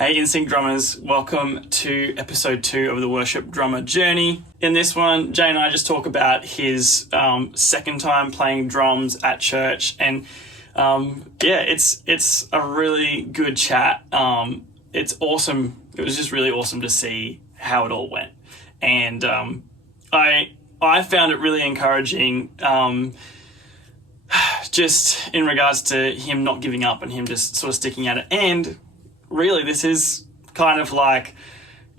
Hey InSync drummers, welcome to episode 2 of the Worship Drummer Journey. In this one, Jay and I just talk about his second time playing drums at church, and it's a really good chat. It's awesome. It was just really awesome to see how it all went, and I found it really encouraging. Just in regards to him not giving up and him just sort of sticking at it. And really, this is kind of like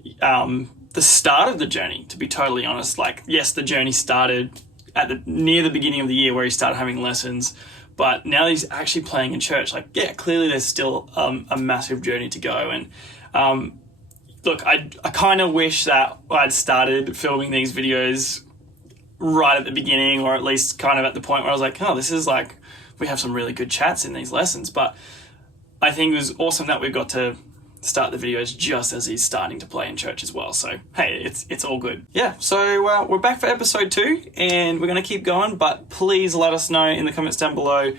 the start of the journey, to be totally honest. Like, yes, the journey started near the beginning of the year where he started having lessons, but now he's actually playing in church. Like, yeah, clearly there's still a massive journey to go. And look, I kind of wish that I'd started filming these videos right at the beginning, or at least kind of at the point where I was like, oh, this is like, we have some really good chats in these lessons. But I think it was awesome that we got to start the videos just as he's starting to play in church as well. So, hey, it's all good. Yeah, so we're back for episode 2, and we're going to keep going, but please let us know in the comments down below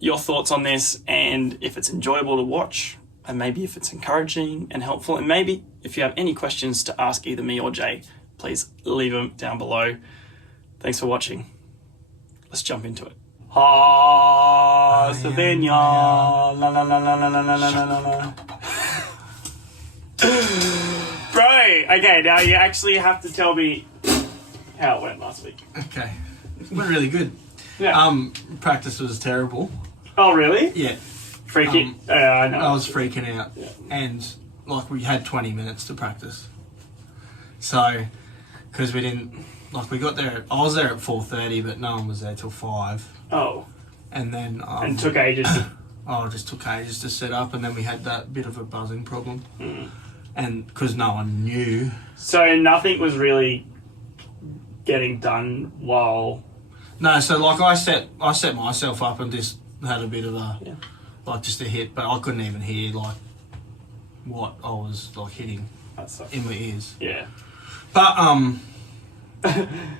your thoughts on this, and if it's enjoyable to watch, and maybe if it's encouraging and helpful, and maybe if you have any questions to ask either me or Jay, please leave them down below. Thanks for watching. Let's jump into it. Slovenia. La la la la la la la la la. Bro, okay, now you actually have to tell me how it went last week. Okay. It went really good. Yeah. Practice was terrible. Oh, really? Yeah. Freaking. I know. I was freaking out. Yeah. And, like, we had 20 minutes to practice. So, because we didn't... Like, we got there... I was there at 4:30, but no one was there till 5. Oh. And then... and took ages to... it just took ages to set up, and then we had that bit of a buzzing problem. Mm. And because no one knew. So nothing was really getting done while... No, so, like, I set myself up and just had a bit of a... Yeah. Like, just a hit, but I couldn't even hear, like, what I was, like, hitting in my ears. Yeah. But,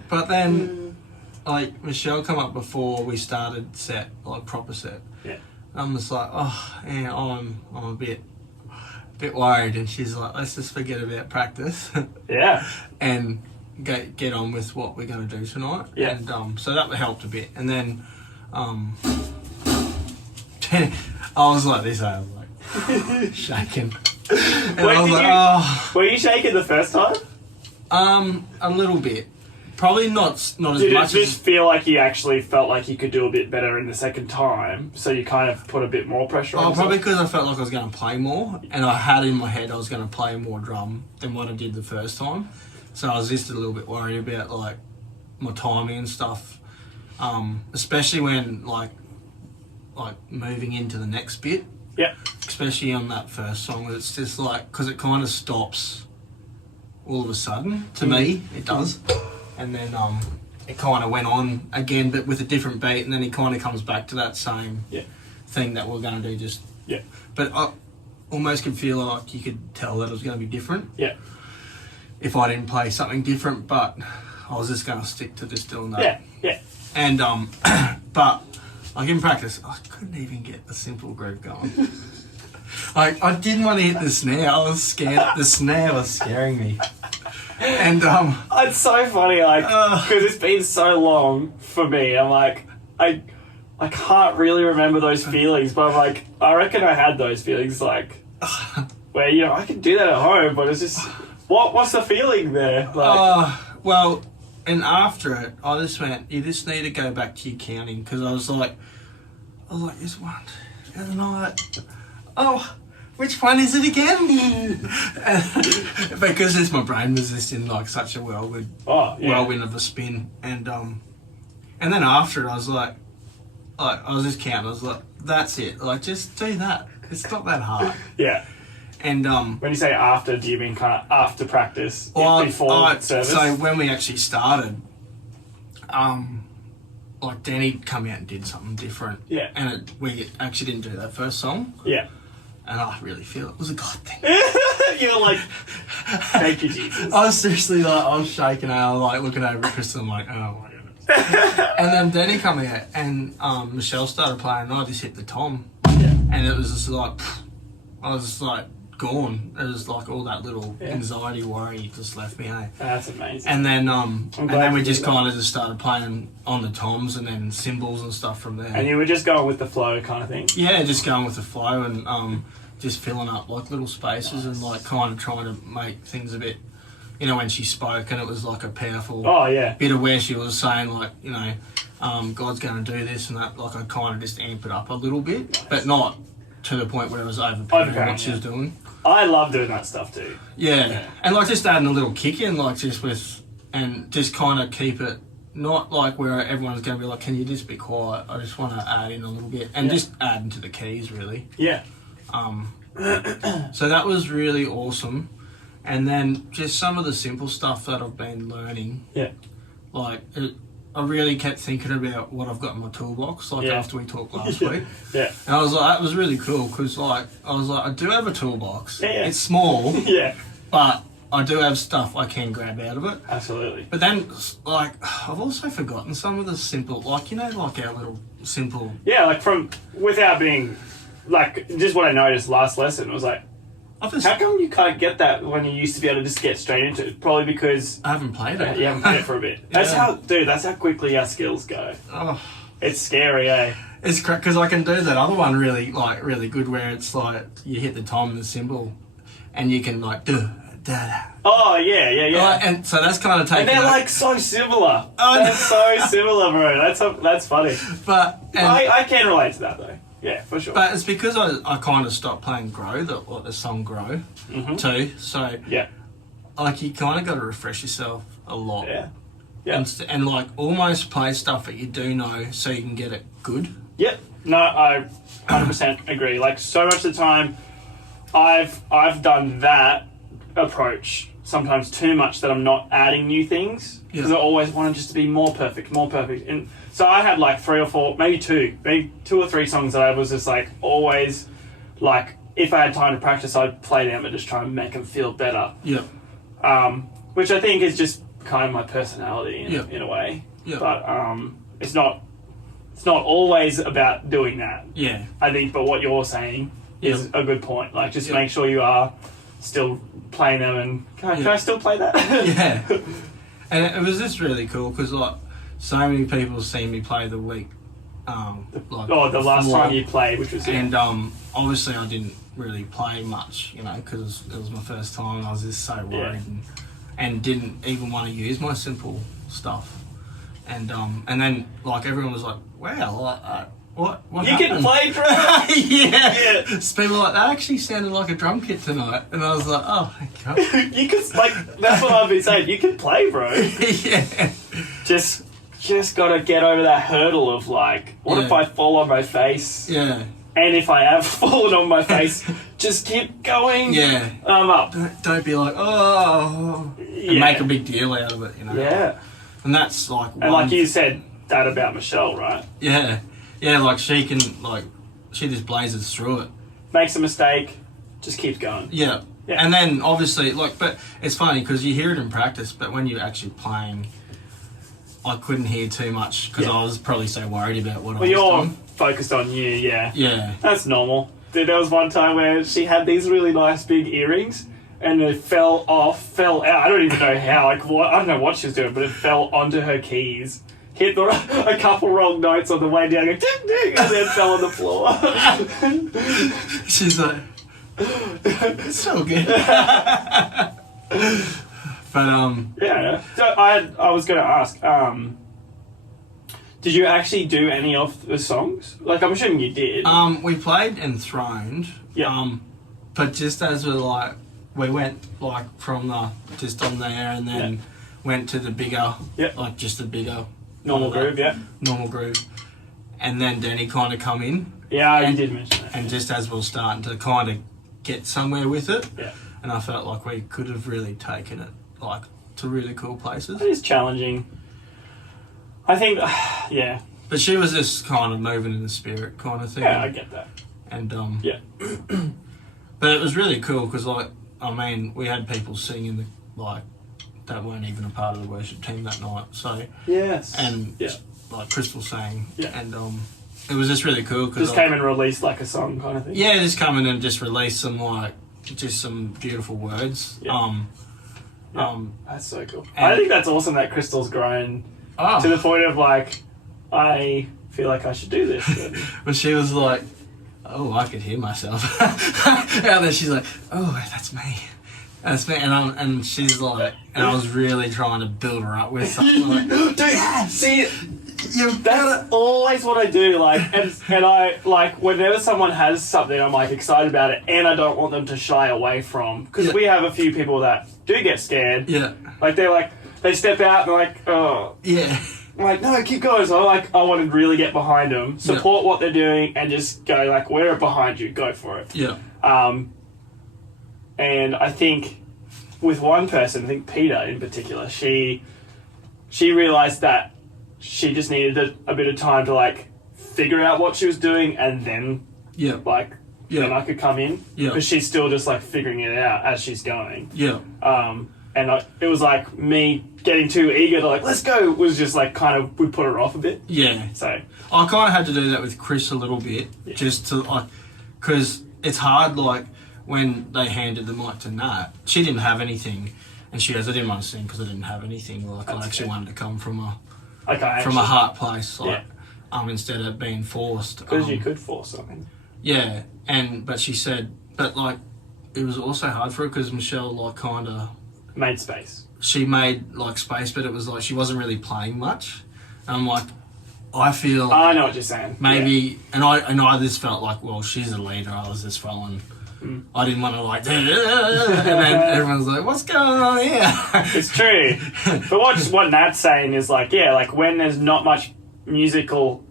but then, like, Michelle come up before we started set, like, proper set. Yeah. I'm just like, oh, yeah, I'm a bit worried, and she's like, let's just forget about practice. Yeah. And get on with what we're going to do tonight. Yeah. And so that helped a bit. And then I was like this, I was like shaking. And I was like, oh. Were you shaking the first time? A little bit. Probably not as much. Did it just feel like you actually felt like you could do a bit better in the second time, so you kind of put a bit more pressure on yourself? Probably because I felt like I was going to play more, and I had in my head I was going to play more drum than what I did the first time. So I was just a little bit worried about, like, my timing and stuff, especially when, like moving into the next bit. Yeah. Especially on that first song, it's just like, because it kind of stops all of a sudden, to me, it does. And then it kind of went on again, but with a different beat, and then it kind of comes back to that same thing that we're going to do just... Yeah. But I almost could feel like you could tell that it was going to be different. Yeah. If I didn't play something different, but I was just going to stick to just doing that. Yeah, yeah. And, but, like, in practice, I couldn't even get a simple groove going. Like, I didn't want to hit the snare. I was scared. The snare was scaring me. And, it's so funny, like, because it's been so long for me. I'm like, I can't really remember those feelings, but I'm like, I reckon I had those feelings, like, where, you know, I could do that at home, but it's just, what's the feeling there? Like, well, and after it, I just went, you just need to go back to your counting, because I was like, there's one, there's another, which one is it again? Because my brain was just in, like, such a whirlwind of a spin, and then after it, I was like, I was just counting. I was like, that's it. Like, just do that. It's not that hard. Yeah. And when you say after, do you mean kind of after practice, before service? So when we actually started, like, Danny come out and did something different. Yeah. And we actually didn't do that first song. Yeah. And I really feel it was a God thing. You're like, thank you, Jesus. I was seriously, like, I was shaking and I was, like, looking over at Crystal, I'm like, oh my goodness. And then Danny come out and Michelle started playing and I just hit the tom. Yeah. And it was just like, I was just like, gone. It was like all that little anxiety, worry just left me. Hey, That's amazing. and then we just that. kind of just started playing on the toms and then cymbals and stuff from there. And you were just going with the flow kind of thing. Yeah, just going with the flow and just filling up like little spaces and like kind of trying to make things a bit, you know, when she spoke and it was like a powerful bit of where she was saying like, you know, God's going to do this and that, like I kind of just amp it up a little bit, but not to the point where it was overpowering what she was doing. I love doing that stuff too. Yeah, and like just adding a little kick in, like just with, and just kind of keep it not like where everyone's going to be like, can you just be quiet? I just want to add in a little bit and just add into the keys really. Yeah. So that was really awesome. And then just some of the simple stuff that I've been learning. Yeah. Like, I really kept thinking about what I've got in my toolbox, like after we talked last week. Yeah. And I was like, that was really cool because, like, I was like, I do have a toolbox. Yeah. It's small. Yeah. But I do have stuff I can grab out of it. Absolutely. But then, like, I've also forgotten some of the simple, like, you know, like our little simple... Yeah, like without being, like, just what I noticed last lesson was like, how come you can't get that when you used to be able to just get straight into it? Probably because... I haven't played it. You haven't played it for a bit. That's how quickly our skills go. Oh. It's scary, eh? It's because I can do that other one really good where it's like you hit the tom and the cymbal and you can like da da. Oh yeah. And so that's kind of taking. And they're like so similar. Oh, they're so similar, bro. That's funny. But I can relate to that though. Yeah, for sure. But it's because I kind of stopped playing Grow, the song Grow, too. So like you kind of got to refresh yourself a lot. Yeah. Yeah. And like almost play stuff that you do know so you can get it good. Yep. No, I 100% agree. Like so much of the time, I've done that approach sometimes too much that I'm not adding new things because I always wanted just to be more perfect. And so I had like 3 or 4, maybe 2 or 3 songs that I was just like always like if I had time to practice, I'd play them and just try and make them feel better. Yeah. Which I think is just kind of my personality in a way. Yeah. But it's not always about doing that. Yeah. I think, but what you're saying is a good point. Like, just make sure you are still playing them. And can I still play that? Yeah. And it was just really cool because like so many people see me play the week. The last time you played, which was and obviously I didn't really play much, you know, because it was my first time. And I was just so worried and didn't even want to use my simple stuff. And then like everyone was like, "Wow, what you happened?" can play drum." yeah. So people were like, "That actually sounded like a drum kit tonight," and I was like, "Oh, thank God." You can that's what I've been saying. You can play, bro. Yeah. Just gotta get over that hurdle of like, what if I fall on my face? Yeah. And if I have fallen on my face, just keep going. Yeah. I'm up. Don't be like, oh, and make a big deal out of it, you know. Yeah. And that's like. And like you said that about Michelle, right? Yeah. Yeah, like she can she just blazes through it. Makes a mistake, just keeps going. Yeah. And then obviously but it's funny because you hear it in practice, but when you're actually playing, I couldn't hear too much because I was probably so worried about what I was doing. Focused on you, yeah. Yeah. That's normal. Dude, there was one time where she had these really nice big earrings and it fell out. I don't even know how. I don't know what she was doing, but it fell onto her keys. Hit a couple wrong notes on the way down, ding, ding, and then fell on the floor. She's like, it's so good. But yeah. So I was going to ask, did you actually do any of the songs? Like, I'm assuming you did. We played Enthroned. Yeah. But just as we went like from just on there and then went to the bigger, like just the bigger normal groove, normal groove, and then Danny kind of come in. Yeah, you did mention that. And just as we were starting to kind of get somewhere with it, yeah. And I felt like we could have really taken it like to really cool places. It is challenging. I think, yeah. But she was just kind of moving in the spirit kind of thing. Yeah, I get that. And yeah. But it was really cool because like I mean we had people singing that weren't even a part of the worship team that night. So yes. And like Crystal sang. Yeah. And it was just really cool because just came and released like a song kind of thing. Yeah, just come in and just release some just some beautiful words. Yeah. That's so cool. I think that's awesome that Crystal's grown to the point of like, I feel like I should do this. But she was like, oh, I could hear myself. And then she's like, oh, that's me. That's me. And she's like, and I was really trying to build her up with something like, dude, see, that's always what I do. Like, and I, like, whenever someone has something, I'm like excited about it, and I don't want them to shy away from, because we have a few people that do get scared. Yeah. Like, they're like, they step out and they're like, oh. Yeah. I'm like, no, keep going. So I want to really get behind them, support what they're doing, and just go like, we're behind you, go for it. Yeah. And I think with one person, I think Peter in particular, she realised that she just needed a bit of time to like figure out what she was doing, and then then I could come in, because she's still just like figuring it out as she's going. Yeah. And it was like me getting too eager to like, let's go, was just like kind of, we put her off a bit. Yeah. So I kind of had to do that with Chris a little bit, just to like, because it's hard, like when they handed the mic to Nat, she didn't have anything, and she goes, I didn't want to sing because I didn't have anything. Like, I actually wanted to come from a heart place, like instead of being forced. Because you could force something. Yeah, but she said, but like, it was also hard for her because Michelle like kind of made space. She made like space, but it was like she wasn't really playing much. And I'm like, I feel. I know what you're saying. Maybe, and I just felt like, well, she's a leader. I was just following. I didn't want to like, and then everyone's like, what's going on here? It's true. But what Nat's saying is like, like when there's not much musical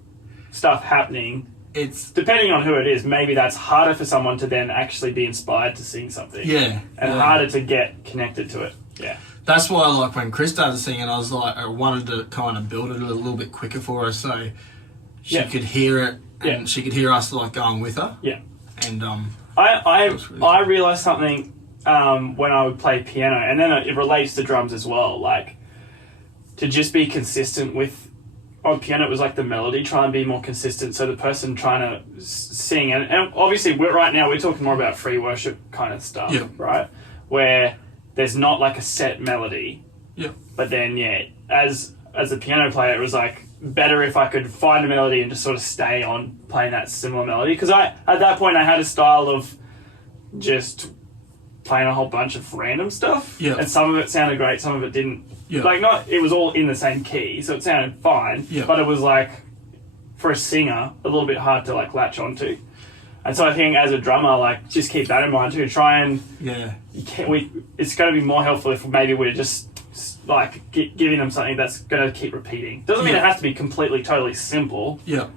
stuff happening, it's depending on who it is, maybe that's harder for someone to then actually be inspired to sing something. Yeah. And harder to get connected to it. Yeah. That's why, like, when Chris started singing, I was like, I wanted to kind of build it a little bit quicker for her so she could hear it and she could hear us, like, going with her. Yeah. And, I realised something when I would play piano, and then it relates to drums as well, like, to just be consistent with, on piano it was like the melody, try and be more consistent, so the person trying to sing, and obviously right now we're talking more about free worship kind of stuff, right? Where there's not like a set melody. Yeah. But then, as a piano player, it was like better if I could find a melody and just sort of stay on playing that similar melody. Because at that point I had a style of just playing a whole bunch of random stuff. Yeah. And some of it sounded great, some of it didn't. Yeah. Like, it was all in the same key, so it sounded fine. Yeah. But it was like, for a singer, a little bit hard to like latch onto. And so I think as a drummer, like, just keep that in mind too. Try and it's going to be more helpful if maybe we're just like giving them something that's going to keep repeating. Doesn't mean it has to be completely, totally simple. Yeah.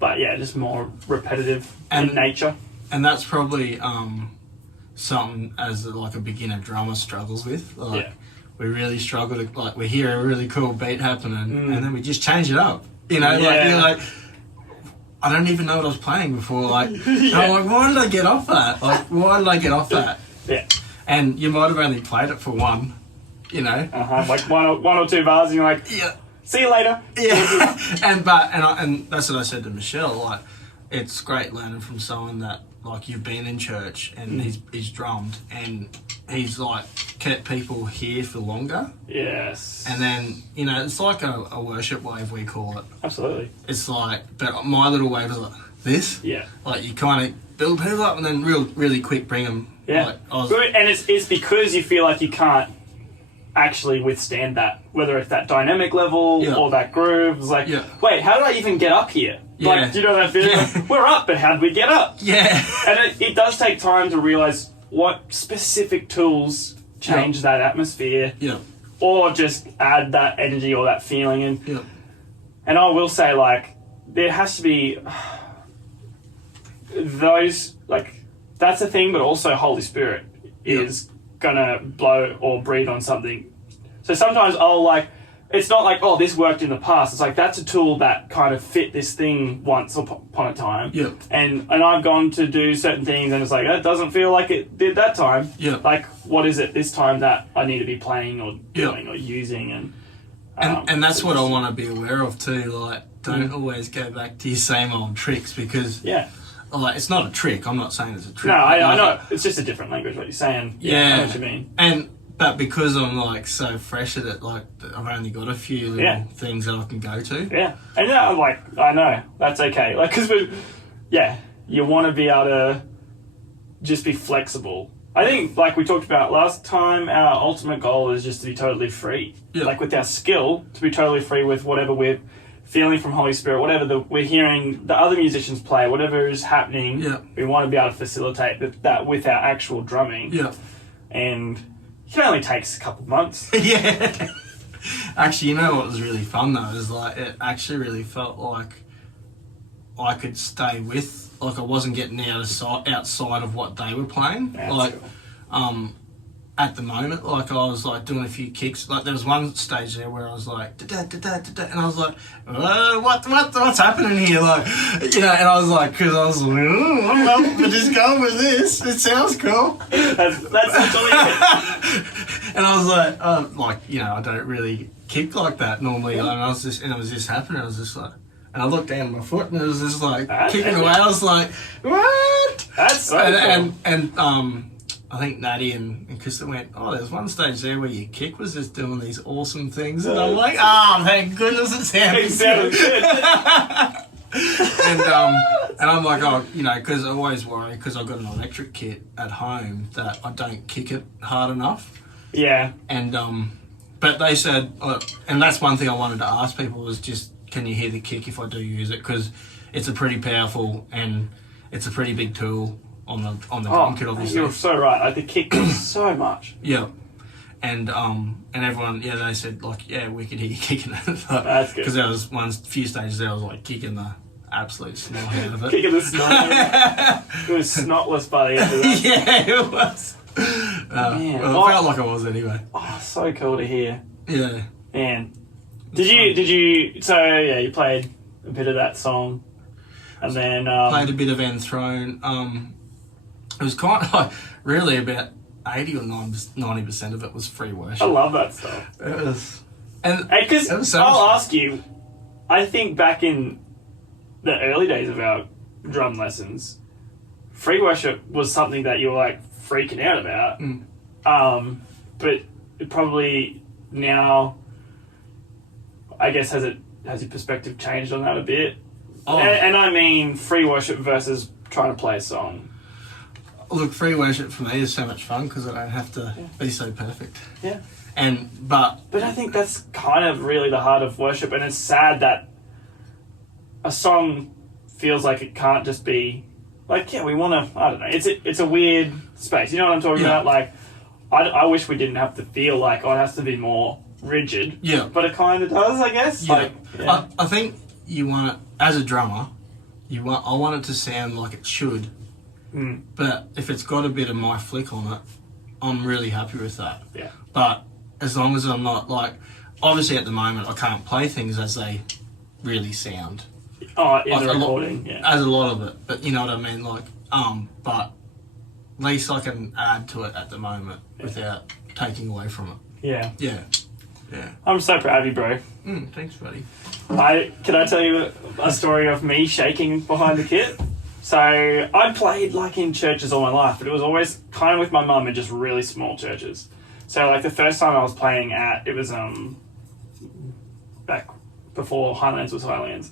But just more repetitive in nature. And that's probably something as like a beginner drummer struggles with. Like, we really struggle to, like, we hear a really cool beat happening and then we just change it up. You know, like, you're like, I don't even know what I was playing before. Like, I'm like, why did I get off that? Like, why did I get off that? Yeah. And you might have only played it for one, you know. Like one or two bars, and you're like, see you later. Yeah. and that's what I said to Michelle. Like, it's great learning from someone that, like, you've been in church and he's drummed and he's like kept people here for longer. Yes. And then, you know, it's like a worship wave, we call it. Absolutely. It's like, but my little wave is like this. Yeah. Like, you kind of build people up and then really quick bring them. Yeah. Like, and it's because you feel like you can't actually withstand that, whether it's that dynamic level or that groove. It's like, wait, how did I even get up here? Yeah. Like, do you know that feeling? Like, we're up, but how did we get up? Yeah. And it does take time to realise what specific tools change that atmosphere. Yeah. Or just add that energy or that feeling. And I will say, like, there has to be those, like, that's a thing, but also Holy Spirit is gonna blow or breathe on something. So sometimes I'll, like, it's not like, oh, this worked in the past. It's like, that's a tool that kind of fit this thing once upon a time. Yeah. And I've gone to do certain things and it's like, that doesn't feel like it did that time. Yeah. Like, what is it this time that I need to be playing or doing or using? And that's what I want to be aware of too. Like, don't always go back to your same old tricks because, like, it's not a trick. I'm not saying it's a trick. No, I know. It's just a different language, what you're saying. Yeah. I know what you mean. But because I'm, like, so fresh at it, like, I've only got a few little things that I can go to. Yeah. And yeah, like, I know. That's okay. Like, because you want to be able to just be flexible. I think, like we talked about last time, our ultimate goal is just to be totally free. Yeah. Like, with our skill, to be totally free with whatever we're feeling from Holy Spirit, whatever we're hearing the other musicians play, whatever is happening, we want to be able to facilitate that with our actual drumming. Yeah. And it only takes a couple of months. Yeah. Actually, you know what was really fun, though, is, like, it actually really felt like I could stay with, like, I wasn't getting outside of what they were playing. That's like, cool. At the moment, like, I was, like, doing a few kicks. Like, there was one stage there where I was like, da-da-da-da-da-da, and I was like, what's happening here? Like, you know, and I was like, because I was like, I'm just going with this. It sounds cool. That's literally it. And I was like, you know, I don't really kick like that normally. And it was just happening. I was just like, and I looked down at my foot and it was just like kicking away. I was like, what? That's so cool. And I think Natty and Krista went, there's one stage there where your kick was just doing these awesome things. And I'm like, thank goodness it sounded good. And I'm like, you know, because I always worry, because I've got an electric kit at home, that I don't kick it hard enough. Yeah. And, but they said, and that's one thing I wanted to ask people was just, can you hear the kick if I do use it? Because it's a pretty powerful and it's a pretty big tool on the drum kit, obviously. You're so right. Like, the kick does so much. Yeah. And everyone, they said, like, we could hear you kicking it. That's good. Because there was few stages there I was, like, kicking the absolute snot out of it. Kicking the snot. It was snotless by the end of that. Yeah, it was. Man. Well, it felt like I was anyway. Oh, so cool to hear. Yeah. Man. Did you, so, yeah, you played a bit of that song. And then... played a bit of Enthrone. It was kind of like, really about 80 or 90% of it was free worship. I love that stuff. It was... Because I'll ask you, I think back in the early days of our drum lessons, free worship was something that you were, like, freaking out about. But it probably now, I guess, has your perspective changed on that a bit? And I mean free worship versus trying to play a song. Look, free worship for me is so much fun because I don't have to be so perfect. Yeah. But I think that's kind of really the heart of worship, and it's sad that a song feels like it can't just be like, we want to, I don't know, it's a weird space. You know what I'm talking about? Like, I wish we didn't have to feel like, it has to be more rigid. Yeah. But it kind of does, I guess. Yeah. I think you want it, as a drummer, I want it to sound like it should. But if it's got a bit of my flick on it, I'm really happy with that. Yeah. But as long as I'm not, like, obviously at the moment I can't play things as they really sound. Oh, in the recording, as a lot of it. But you know what I mean? Like, but at least I can add to it at the moment without taking away from it. Yeah. Yeah. Yeah. I'm so proud of you, bro. Thanks, buddy. Can I tell you a story of me shaking behind the kit? So I played, like, in churches all my life, but it was always kind of with my mum in just really small churches. So, like, the first time I was playing it was back before Highlands was Highlands.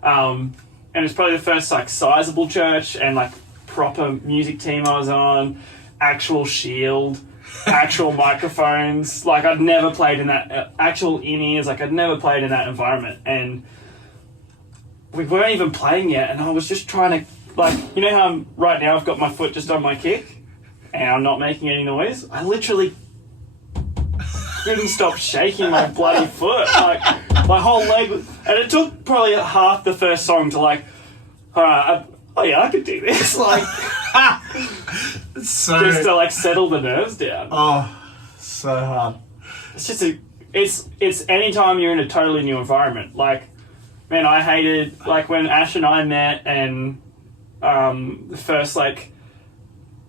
And it was probably the first, like, sizable church and, like, proper music team I was on, actual shield, actual microphones. Like, I'd never played in that, actual in-ears, like, I'd never played in that environment. And we weren't even playing yet, and I was just trying to, like, you know how right now I've got my foot just on my kick and I'm not making any noise? I literally couldn't stop shaking my bloody foot. Like, my whole leg was, and it took probably half the first song to, like, alright, I could do this. Like, just to, like, settle the nerves down. Oh, so hard. It's just it's anytime you're in a totally new environment. Like, man, I hated, like, when Ash and I met and the first, like,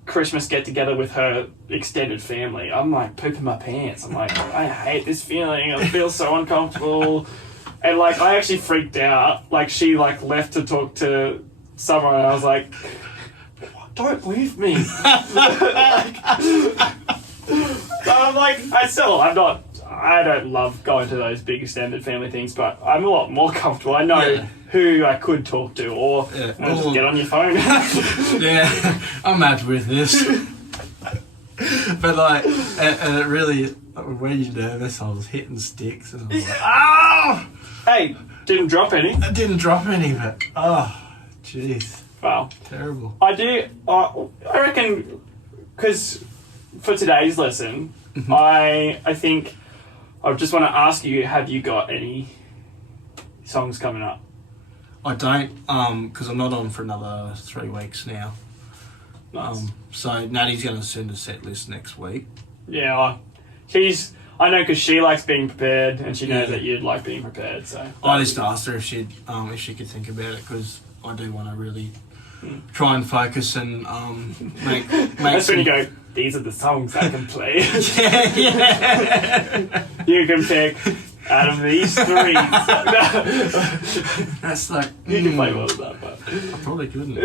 Christmas get-together with her extended family, I'm, like, pooping my pants. I'm like, I hate this feeling. I feel so uncomfortable. And, like, I actually freaked out. Like, she, like, left to talk to someone and I was like, don't leave me. I don't love going to those big extended family things, but I'm a lot more comfortable. I know who I could talk to, or just get on your phone. Yeah, I'm happy with this. But like, and it really, when you're nervous, I was hitting sticks and I was like, oh! Hey, didn't drop any. I didn't drop any, but jeez. Wow. Terrible. I reckon, because for today's lesson, I think I just want to ask you, have you got any songs coming up? I don't, because I'm not on for another 3 weeks now. Nice. So Natty's going to send a set list next week. Yeah, I know because she likes being prepared, and she knows that you'd like being prepared. So I just asked her if she could think about it, because I do want to really try and focus and make. That's when you go, these are the songs I can play. yeah. You can pick out of these 3. That's like You can play well of that, but I probably couldn't.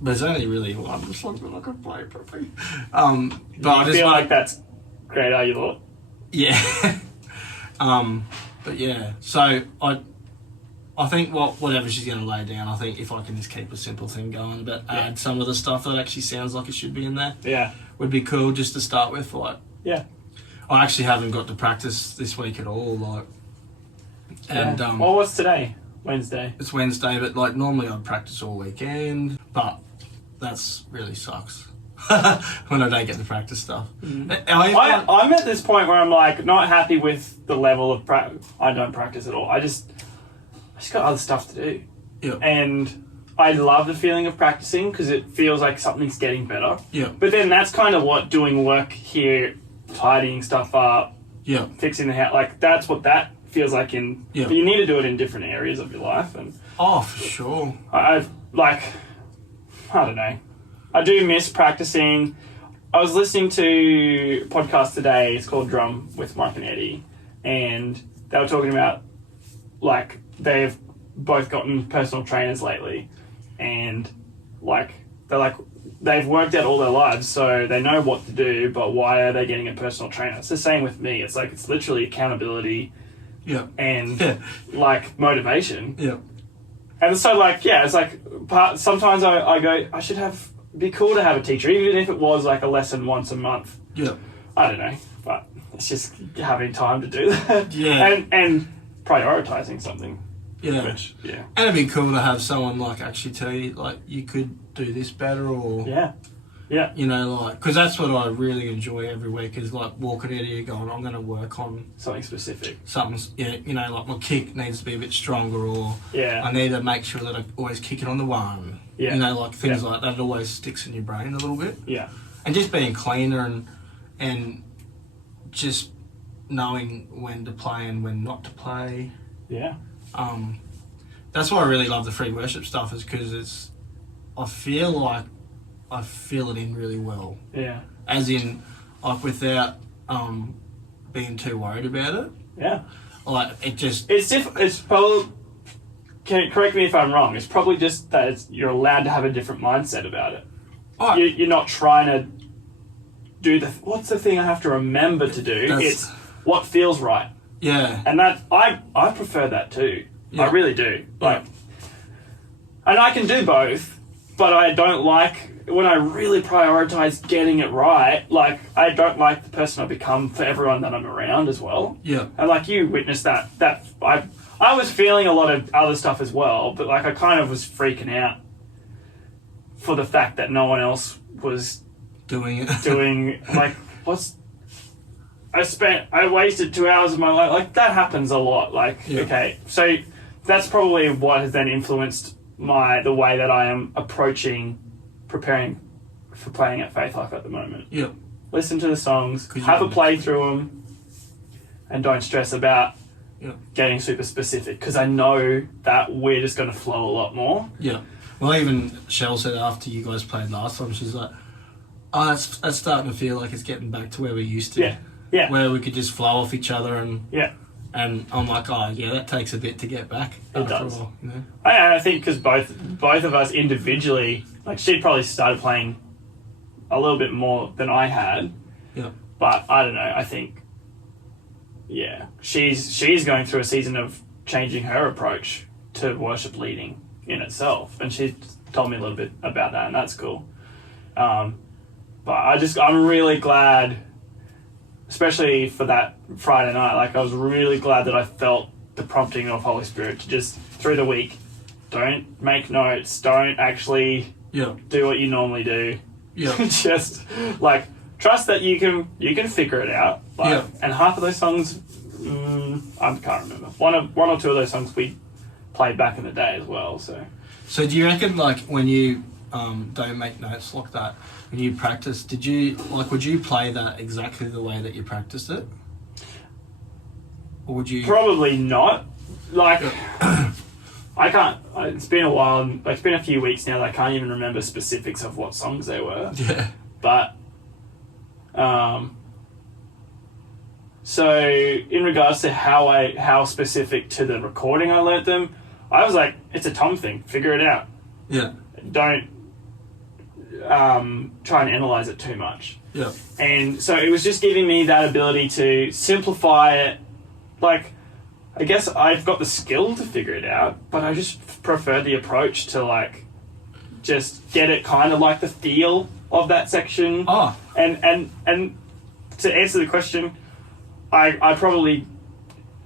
There's only really one song that I could play properly. But I just feel like that's great. How you thought? Yeah. But yeah, so I think whatever she's going to lay down, I think if I can just keep a simple thing going, but add some of the stuff that actually sounds like it should be in there, would be cool just to start with. Like, I actually haven't got to practice this week at all. Like, and well, what's today? Wednesday. It's Wednesday, but like normally I'd practice all weekend, but that's really sucks when I don't get to practice stuff. I'm at this point where I'm like not happy with the level of practice. I don't practice at all. I just got other stuff to do. Yeah. And I love the feeling of practicing because it feels like something's getting better. Yeah. But then that's kind of what doing work here, tidying stuff up, fixing the house, like that's what that feels like in. Yeah. But you need to do it in different areas of your life, and for sure. I don't know. I do miss practicing. I was listening to a podcast today. It's called Drum with Mike and Eddie, and they were talking about like they've both gotten personal trainers lately, and like they've worked out all their lives, so they know what to do. But why are they getting a personal trainer? It's the same with me. It's like it's literally accountability, and like motivation, And so like it's like sometimes I go I should be cool to have a teacher, even if it was like a lesson once a month. I don't know, but it's just having time to do that. And prioritizing something. Which, and it'd be cool to have someone like actually tell you like you could do this better, or you know, like, because that's what I really enjoy every week is like walking out here going, I'm going to work on something specific. You know, like my kick needs to be a bit stronger, or I need to make sure that I always kick it on the one. You know, like things like that. It always sticks in your brain a little bit. And just being cleaner and just knowing when to play and when not to play. That's why I really love the free worship stuff, is because I feel like I fill it in really well. As in, like, without being too worried about it. Like, it just... It's probably... Correct me if I'm wrong. It's probably just that you're allowed to have a different mindset about it. You're not trying to do what's the thing I have to remember to do? It's what feels right. And that I prefer that too. I really do. Like, and I can do both, but I don't like when I really prioritize getting it right. Like, I don't like the person I become for everyone that I'm around as well. And like you witnessed that I was feeling a lot of other stuff as well, but like I kind of was freaking out for the fact that no one else was doing like I wasted 2 hours of my life. Like, that happens a lot. Like, okay, so that's probably what has then influenced the way that I am preparing for playing at Faith Life at the moment. Listen to the songs, have a play through them, and don't stress about getting super specific, because I know that we're just going to flow a lot more. Well, even Shell said after you guys played last time, she's like, that's starting to feel like it's getting back to where we used to. Where we could just flow off each other and And I'm like, oh yeah, that takes a bit to get back. It does. All, you know? I think because both of us individually, like she probably started playing a little bit more than I had. Yeah. But I don't know. I think, yeah, she's going through a season of changing her approach to worship leading in itself, and she told me a little bit about that, and that's cool. But I'm really glad, especially for that Friday night. Like I was really glad that I felt the prompting of Holy Spirit to just through the week, don't make notes, don't actually do what you normally do. Yeah. Just like trust that you can figure it out. Like, and half of those songs, I can't remember. One or two of those songs we played back in the day as well. So do you reckon like when you don't make notes like that, when you practice, would you play that exactly the way that you practiced it? Or would you? Probably not. Like, I can't. It's been a while. Like, it's been a few weeks now that I can't even remember specifics of what songs they were. Yeah. But, so in regards to how specific to the recording I learnt them, I was like, it's a Tom thing. Figure it out. Yeah. Don't try and analyze it too much. Yeah. And so it was just giving me that ability to simplify it. Like, I guess I've got the skill to figure it out, but I just prefer the approach to like just get it kind of like the feel of that section. Oh. And to answer the question, I probably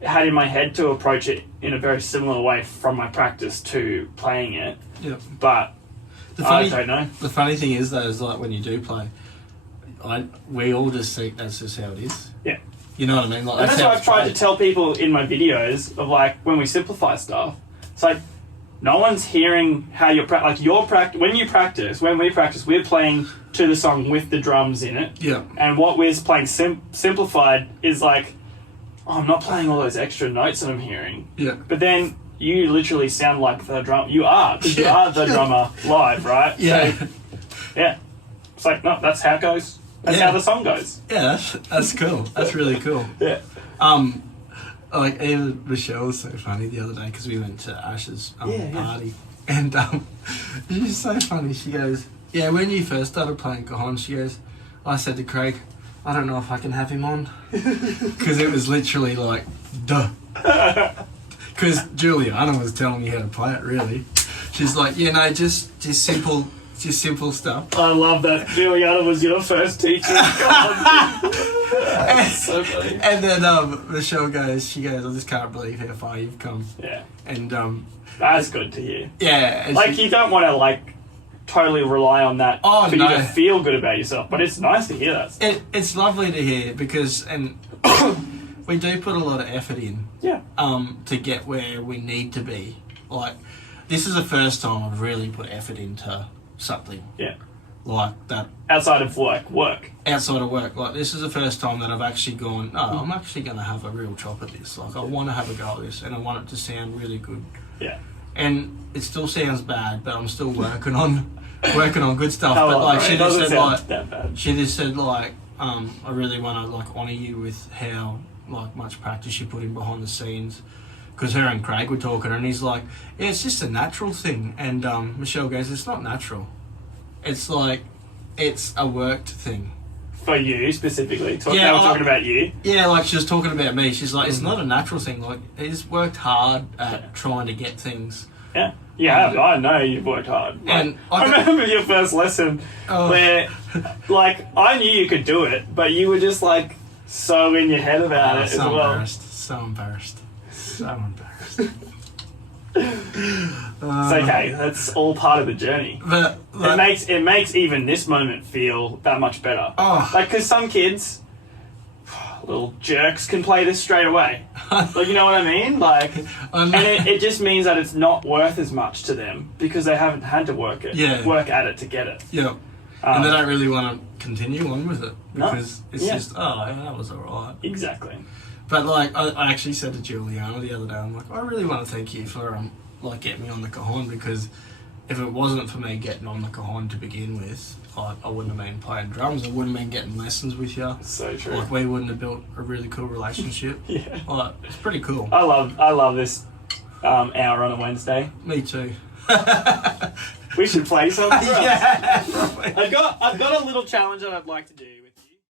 had in my head to approach it in a very similar way from my practice to playing it. Yeah. But I don't know. The funny thing is though, is like when you do play, we all just see that's just how it is. Yeah. You know what I mean? Like, and that's what I've tried to tell people in my videos of like when we simplify stuff. It's like no one's hearing how you're when we practice, we're playing to the song with the drums in it. Yeah. And what we're playing simplified is like, oh, I'm not playing all those extra notes that I'm hearing. Yeah. But then you literally sound like the drum. You are, because you are the drummer live, right? Yeah. So, yeah. It's like, no, that's how it goes. That's how the song goes. Yeah, that's cool. That's really cool. Yeah. Like even Michelle was so funny the other day because we went to Ash's party, and she's so funny. She goes, "Yeah, when you first started playing cajon," she goes, "I said to Craig, I don't know if I can have him on," because it was literally like, duh. Because Juliana was telling me how to play it. Really, she's like, "Yeah, no, just simple." Just simple stuff. I love that. Juliana was your first teacher. That's so funny. And then Michelle goes, I just can't believe how far you've come. Yeah. And that's good to hear. Yeah. Like you don't want to like totally rely on that for you to feel good about yourself, but it's nice to hear that. It's lovely to hear because we do put a lot of effort in. Yeah. To get where we need to be. Like this is the first time I've really put effort into something like that outside of work like this is the first time that I've actually gone I'm actually going to have a real chop at this, like I want to have a go at this and I want it to sound really good, and it still sounds bad but I'm still working on good stuff. But like she just said like I really want to like honour you with how like much practice you put in behind the scenes. Because her and Craig were talking, and he's like, "Yeah, it's just a natural thing." And Michelle goes, "It's not natural. It's like, it's a worked thing." For you specifically, talking about you. Yeah, like she was talking about me. She's like, "It's not a natural thing. Like he's worked hard at trying to get things." Yeah, yeah. I know you've worked hard. Like, and I remember your first lesson where, like, I knew you could do it, but you were just like so in your head about it as well. So embarrassed. So embarrassed. It's okay. That's all part of the journey. But it makes even this moment feel that much better. Oh. Like, because some kids, little jerks, can play this straight away. Like, you know what I mean? Like, and it just means that it's not worth as much to them because they haven't had to work at it to get it. Yeah. And they don't really want to continue on with it because it's just, that was alright. Exactly. But like, I actually said to Juliana the other day, I'm like, I really want to thank you for like getting me on the cajon, because if it wasn't for me getting on the cajon to begin with, like, I wouldn't have been playing drums. I wouldn't have been getting lessons with you. So true. Like, we wouldn't have built a really cool relationship. Yeah. Like, it's pretty cool. I love this hour on a Wednesday. Me too. We should play something. Yeah, probably. I've got a little challenge that I'd like to do with you.